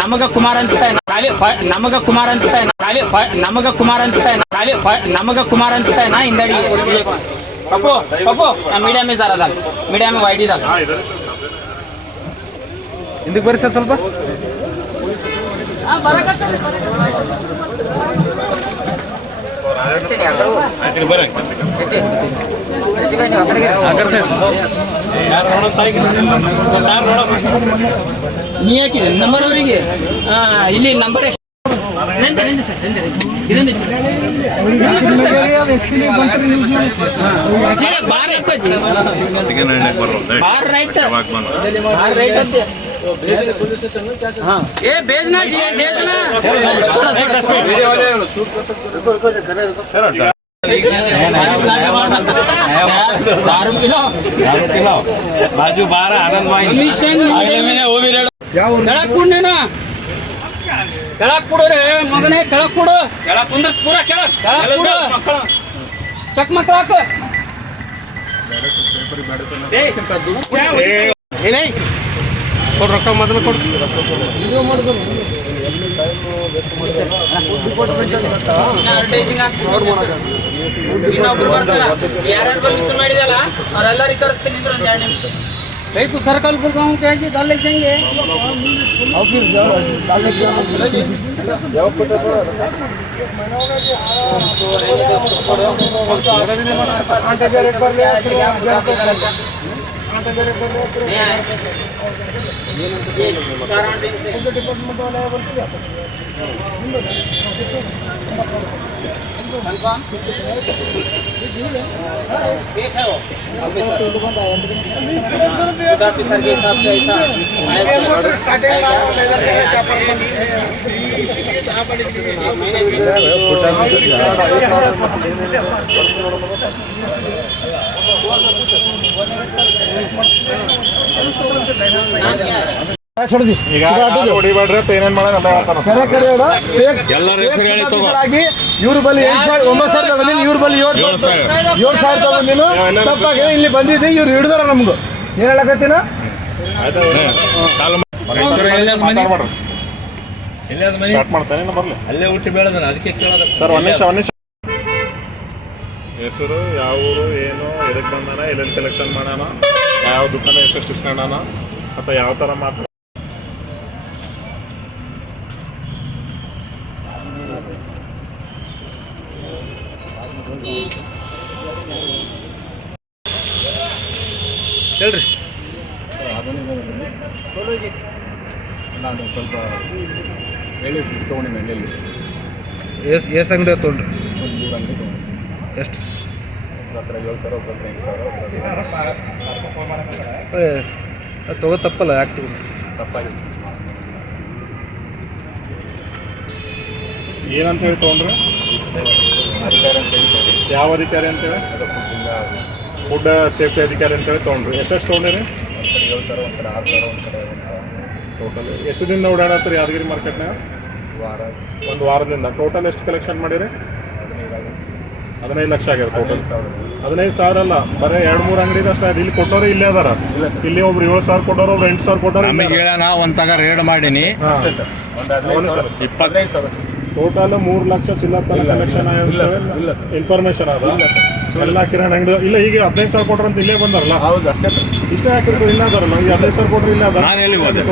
ನಮಗ ಕುಮಾರ್ ಅನ್ಸುತ್ತೆ ನಮಗ ಕುಮಾರ್ ಅನ್ಸುತ್ತೆ ನಮಗ ಕುಮಾರ್ ಅನ್ಸುತ್ತೆ ನಮಗ ಕುಮಾರ್ ಅನ್ಸುತ್ತೆ ನಾ ಹಿಂದಡಿ पप्पू पप्पू मीडियम में जरा डाल मीडियम में वाइडी डाल ಹಿಂದಕ್ಕೆ ಬರ್ರಿ ಸರ್ ಸ್ವಲ್ಪ ನೀ ಹಾಕಿದೆ ನಂಬರ್ ಅವರಿಗೆ ಇಲ್ಲಿ ನಂಬರ್ ये भेजना जी भेजना बाजू 12 आनंद भाई ಕೆಳಕ್ ಕುಂಡೇನಾ ಕೆಳಕ್ ಕೊಡು ರೇ ಮಗನೇ ಕೆಳಕ್ ಕೊಡು ಕೆಳಕ್ ಕುಂದರ್ಸ್ ಪೂರ ಕೆಳಕ್ ಚಕ್ ಮಕ್ಕಳ ಹಾಕು ರೊಕ್ಕ ಮೊದಲು ಕೊಡು ಇನ್ನೊಬ್ರು ಬರ್ತಾರ ಯಾರ್ಯಾರು ಬಂದು ಮಾಡಿದಲ್ಲ ಅವ್ರೆಲ್ಲರಿಗೆ ಕಳಿಸ್ತೀನಿ ನಿಂದ್ರು ಒಂದ್ 2 ನಿಮಿಷ कहीं को सर्कल पर गाँव के जी डाल लेंगे ऑफिसर के हिसाब से ऐसा ಈಗ ಹೊಡಿಬೇಡ್ರಿ ಏನೇನ್ ಮಾಡೋಣ ಇವ್ರ ಬಲ್ಲಿ 9,000 ತಗೊಂಡಿನಿ ಇವ್ರ ಬಲ್ಲಿ 7,000 ತಗೊಂಡಿನು ತಪ್ಪಾಗಿ ಇಲ್ಲಿ ಬಂದಿದ್ದೆ ಇವ್ರು ಹಿಡಿದಾರ ನಮ್ದು ಏನ್ ಹೇಳಕತ್ತೀನ ಅಲ್ಲೇ ಹುಟ್ಟಿ ಬೆಳೆದ ಅದಕ್ಕೆ ಕೇಳೋದ ಸರ್ ಒಂದ್ ನಿಮಿಷ ಹೆಸರು ಯಾವ ಊರು ಏನು ಎದಕ್ಕೆ ಬಂದಾನ ಎಲ್ಲೆಲ್ಲಿ ಕಲೆಕ್ಷನ್ ಮಾಡೋಣ ಯಾವ ದುಕಾನ ಎಷ್ಟೆಷ್ಟು ಇಸ್ಕೊಂಡಾನ ಅಥವಾ ಯಾವ ಥರ ಮಾತ್ರ ಹೇಳ್ರಿ ನಾನು ಸ್ವಲ್ಪ ಹೇಳಿ ತೊಗೊಂಡು ಮಂಡ್ಯಲ್ಲಿ ಎಷ್ಟು ಅಂಗಡಿ ತೊಗೊಂಡ್ರಿ ಒಂದು 3 ಅಂಗಡಿ ತೊಗೊಂಡು ಎಷ್ಟು ಹತ್ರ 7,000 8,000 ತಗೋ ತಪ್ಪಲ್ಲ ಯಾಕೆ ತಪ್ಪಾಗಿತ್ತು ಏನಂತ ಹೇಳಿ ತೊಗೊಂಡ್ರೆ ಅಧಿಕಾರಿ ಅಂತ ಹೇಳಿ ಯಾವ ಅಧಿಕಾರಿ ಅಂತೇಳಿ ಫುಡ್ ಸೇಫ್ಟಿ ಅಧಿಕಾರಿ ಅಂತೇಳಿ ತೊಗೊಂಡ್ರಿ ಎಷ್ಟೆಷ್ಟು ತೊಗೊಂಡಿರಿ ಒಂದು ಕಡೆ 7,000 ಒಂದು ಕಡೆ 6,000 ಒಂದು ಕಡೆ 1,000 ಟೋಟಲ್ ಎಷ್ಟು ದಿನದ ಓಡಾಡತ್ತೀರಿ ಯಾದಗಿರಿ ಮಾರ್ಕೆಟ್ನಾಗ ವಾರ ಒಂದು ವಾರದಿಂದ ಟೋಟಲ್ ಎಷ್ಟು ಕಲೆಕ್ಷನ್ ಮಾಡಿರಿ 15 ಲಕ್ಷ ಆಗ್ಯದ ಟೋಟಲ್ 15,000 ಅಲ್ಲ ಬರೀ 2-3 ಅಂಗಡಿ ಅಷ್ಟೇ ಇಲ್ಲಿ ಕೊಟ್ಟೋರು ಇಲ್ಲೇ ಅದಾರ ಇಲ್ಲಿ ಒಬ್ರು 7,000 ಕೊಟ್ಟೋರು ಒಬ್ರು 8,000 ಕೊಟ್ಟೋರು ನಮಗೆ ಹೇಳೋಣ ಒಂದು ತಗ ರೇಡ್ ಮಾಡೀನಿ ಒಂದು 25,000 ಟೋಟಲ್ 3 ಲಕ್ಷ ಚಿಲ್ಲರ್ ತನಕ ಕಲೆಕ್ಷನ್ ಇನ್ಫಾರ್ಮೇಶನ್ ಅದ ಎಲ್ಲ ಕಿರಾಣಿ ಅಂಗಡಿ ಇಲ್ಲ ಈಗ 15,000 ಕೊಟ್ರ ಅಂತ ಇಲ್ಲೇ ಬಂದಾರಲ್ಲ ಹೌದು ಅಷ್ಟೇ ಸರ್ ಇಷ್ಟೇ ಹಾಕಿರ್ತಾರೆ ಇಲ್ಲ ಅದಾರಲ್ಲ ಈಗ 15,000 ಕೊಟ್ರೆ ಇಲ್ಲ ಅದ ನಾನು ಎಲ್ಲಿ ಹೋದೆ